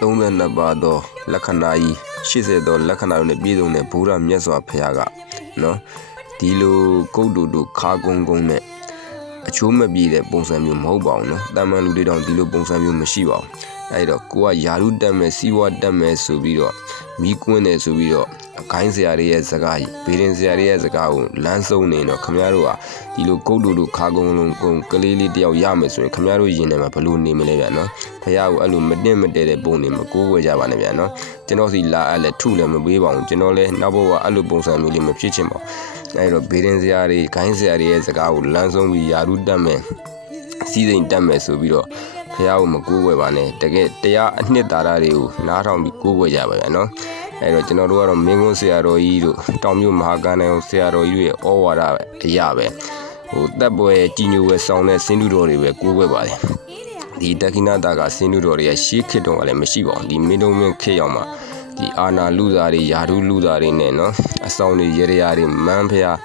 32ပါသောလက္ခဏာကြီး80သောလက္ခဏာတွေနဲ့ပြည့်စုံတဲ့ဘုရားမြတ်စွာဘုရားကနော်ဒီလိုကုတ်တူတူခါကုန်းကုန်းနဲ့အချိုးမပြေတဲ့ပုံစံမျိုးမဟုတ်ပါဘူးနော်တာမန်လူတွေတောင်ဒီလိုပုံစံမျိုးမရှိပါဘူးအဲ့တော့ကိုကယာရုတက်မယ်စီးပွားတက်မယ်ဆိုပြီးတော့မီးကွင်းတယ်ဆိုပြီးတော့အခိုင်းဆရာတွေရဲ့စကားကြီးဘေးရင်ဆရာတွေရဲ့စကားကိုလမ်းဆုံးနေတော့ခမရတို့ကဒီလိုကုတ်တူတူခါကုန်းလုံးကုန်းကလေးလေးတယောက်ရမယ်ဆိုရင်ခမရတို့ရင်ထဲမှာဘလို့နေမလဲဗျာနော်ဖះကိုအဲ့လိုမတင်မတဲတဲ့ပုံနေမကိုးကွယ်ကြပါနဲ့ဗျာနော်ကျွန်တော်စီလာအဲ့လဲထုလည်းမပေးပါဘူးကျွန်တော်လည်းနောက်ဘဝအဲ့လိုပုံစံမျိုးလေးမဖြစ်ချင်ပါဘူးအဲ့တော့ဘေးရင်ဆရာတွေခိုင်းဆရာတွေရဲ့စကားကိုလမ်းဆုံးပြီးယာရုတက်မယ်စီးစိမ်တက်မယ်ဆိုပြီးတော့ဖះကိုမကိုးကွယ်ပါနဲ့တကယ်တရားအနှစ်သာရတွေကိုနားထောင်ပြီးကိုးကွယ်ကြပါဗျာနော်အဲ့တော့ကျွန်တော်တို့ကတော့မင်းကုန်းဆရာတော်ကြီးတို့တောင်မြို့မဟာကန္တန်ဆရာတော်ကြီးရဲ့ဩဝါဒအရာပဲတပ်ပွဲကြီးညိုဝဲဆောင်တဲ့စင်တူတော်တွေပဲကိုးကွယ်ပါတယ်ဒီတခိနာတာကစင်တူတော်တွေရဲ့ရှေးခေတ်တုန်းကလည်းမရှိပါဘူးဒီမင်းတုံးမင်းခေတ်ရောက်မှာဒီအာနာလူသားတွေယာရုလူသားတွေနဲ့နော်အဆောင်တွေရေရာတွေမန်းဖျား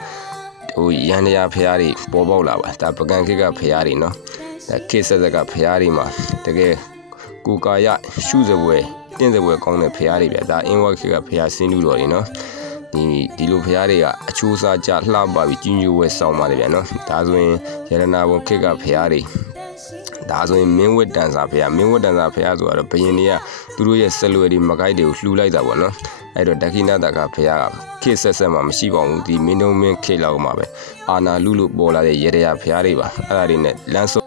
ရန်တရားဖျားတွေပေါ်ပေါက်လာပါဒါပကံခေတ်ကဖျားတွေနော်ခေတ်ဆက်ဆက်ကဖျားတွေမှာတကယ်ကိုကာယရှုစပွဲတင်းစပွဲကောင်းတဲ့ဖျားတွေဗျဒါအင်းဝခေတ်ကဖျားစင်တူတော်တွေနော်ဒီလိုဖျားတွေကအချိုးစားကြလှပပြီးကြီးညိုဝဲဆောင်ပါတယ်ဗျာနော်ဒါဆိုရင်ရတနာဘုံခေတ်ကဖျားတွေဒါဆိုရင်မင်းဝတ်တန်စာဖျားမင်းဝတ်တန်စာဖျားဆိုတော့ဘယင်တွေကသူတို့ရဲ့ဆက်လွယ်တွေမကိုက်တွေကိုလှူလိုက်တာပေါ့နော်အဲ့တော့ဒက္ခိဏတာကဖျားကခေတ်ဆက်ဆက်မှမရှိပါဘူးဒီမင်းတုံးမင်းခေတ်လောက်မှာပဲအာနာလူလို့ပေါ်လာတဲ့ရေရဖျားတွေပါအဲ့ဒါတွေနဲ့လမ်း